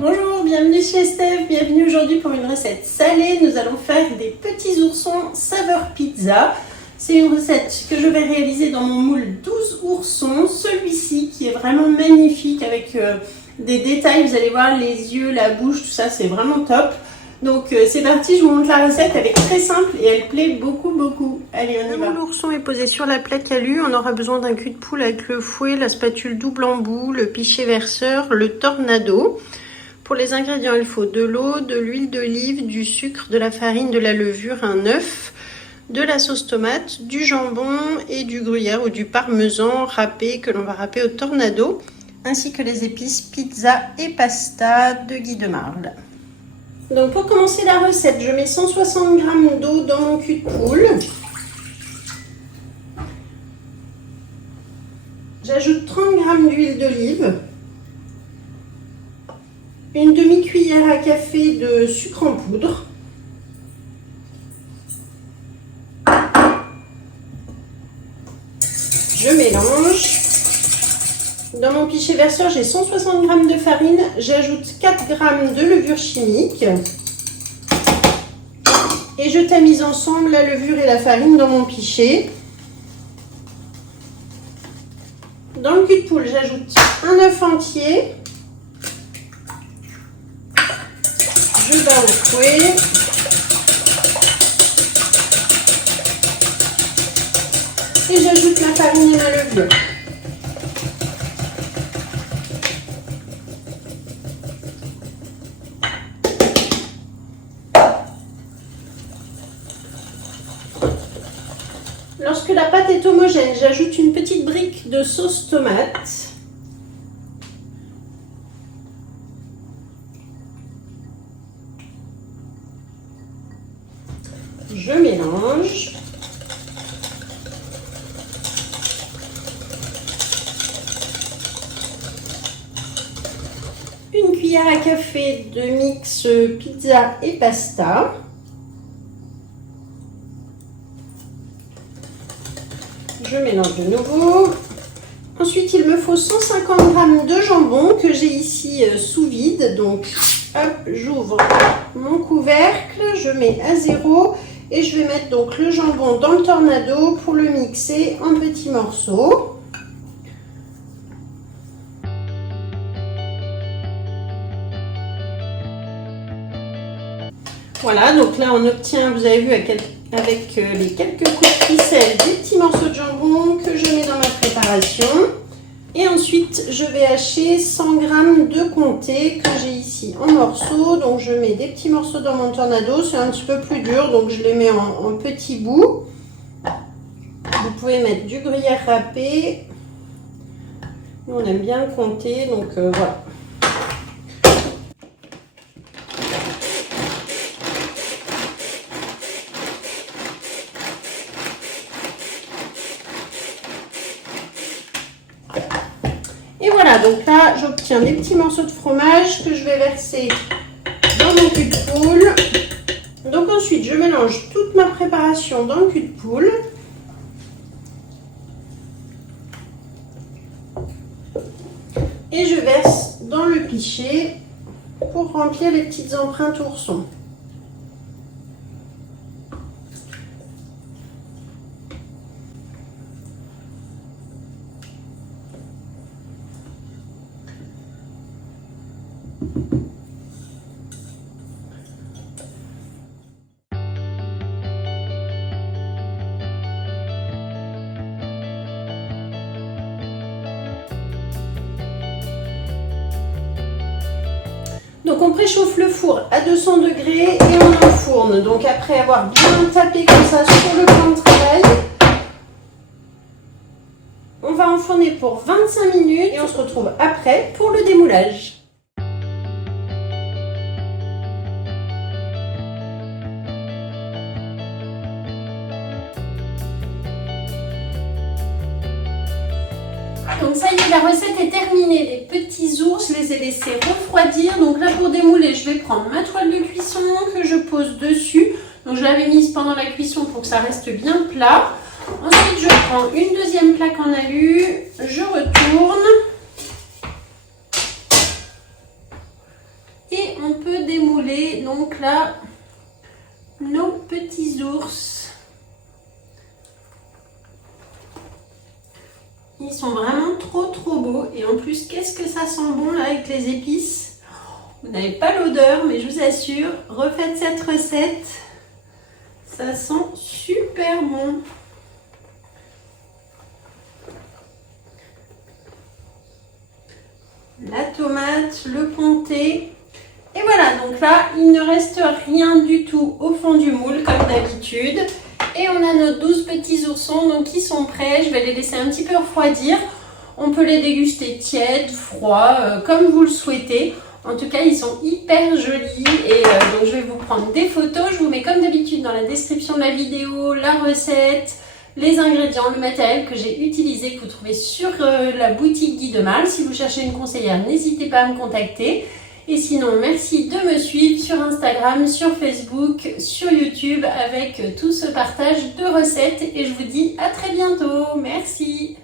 Bonjour, bienvenue chez Steph, bienvenue aujourd'hui pour une recette salée. Nous allons faire des petits oursons saveur pizza. C'est une recette que je vais réaliser dans mon moule 12 oursons. Celui-ci qui est vraiment magnifique avec des détails, vous allez voir les yeux, la bouche, tout ça, c'est vraiment top. Donc c'est parti, je vous montre la recette, elle est très simple et elle plaît beaucoup. Allez, on y va. L'ourson est posé sur la plaque alu, on aura besoin d'un cul de poule avec le fouet, la spatule double embout, le pichet verseur, le tornado. Pour les ingrédients, il faut de l'eau, de l'huile d'olive, du sucre, de la farine, de la levure, un œuf, de la sauce tomate, du jambon et du gruyère ou du parmesan râpé que l'on va râper au tornado, ainsi que les épices pizza et pasta de Guy de Marle. Donc pour commencer la recette, je mets 160 g d'eau dans mon cul de poule. J'ajoute 30 g d'huile d'olive. Une demi-cuillère à café de sucre en poudre. Je mélange. Dans mon pichet verseur, j'ai 160 g de farine. J'ajoute 4 g de levure chimique. Et je tamise ensemble la levure et la farine dans mon pichet. Dans le cul de poule, j'ajoute un œuf entier. Je bats au fouet. Et j'ajoute ma farine et ma levure. Lorsque la pâte est homogène, j'ajoute une petite brique de sauce tomate. Je mélange. Une cuillère à café de mix pizza et pasta. Je mélange de nouveau. Ensuite, il me faut 150 g de jambon que j'ai ici sous vide. Donc, hop, j'ouvre mon couvercle, je mets à 0 et je vais mettre donc le jambon dans le tornado pour le mixer en petits morceaux. Voilà, donc là on obtient, vous avez vu avec les quelques coups de ficelle, des petits morceaux de jambon que je mets dans ma préparation. Et ensuite, je vais hacher 100 g de comté que j'ai ici en morceaux. Donc, je mets des petits morceaux dans mon tornado. C'est un petit peu plus dur, donc je les mets en petits bouts. Vous pouvez mettre du gruyère râpé. Nous, on aime bien le comté, donc voilà. Et voilà, donc là, j'obtiens des petits morceaux de fromage que je vais verser dans mon cul de poule. Donc ensuite, je mélange toute ma préparation dans le cul de poule. Et je verse dans le pichet pour remplir les petites empreintes oursons. Donc on préchauffe le four à 200 degrés et on enfourne. Donc après avoir bien tapé comme ça sur le plan de travail, on va enfourner pour 25 minutes et on se retrouve après pour le démoulage. Donc ça y est, la recette est terminée. Les petits ours, je les ai laissés refroidir. Donc là, pour démouler, je vais prendre ma toile de cuisson que je pose dessus. Donc je l'avais mise pendant la cuisson pour que ça reste bien plat. Ensuite, je prends une deuxième plaque en alu, je retourne. donc là nos petits ours. Ils sont vraiment trop beaux. Et en plus, qu'est-ce que ça sent bon là avec les épices. Vous n'avez pas l'odeur, mais je vous assure, refaites cette recette. Ça sent super bon. La tomate, le comté. Et voilà, donc là, il ne reste rien du tout au fond du moule, comme d'habitude. Et on a nos 12 petits oursons, donc ils sont prêts. Je vais les laisser un petit peu refroidir. On peut les déguster tièdes, froids, comme vous le souhaitez. En tout cas, ils sont hyper jolis. Et donc, je vais vous prendre des photos. Je vous mets comme d'habitude dans la description de la vidéo la recette, les ingrédients, le matériel que j'ai utilisé, que vous trouvez sur la boutique Guy de Mal. Si vous cherchez une conseillère, n'hésitez pas à me contacter. Et sinon, merci de me suivre sur Instagram, sur Facebook, sur YouTube avec tout ce partage de recettes. Et je vous dis à très bientôt. Merci.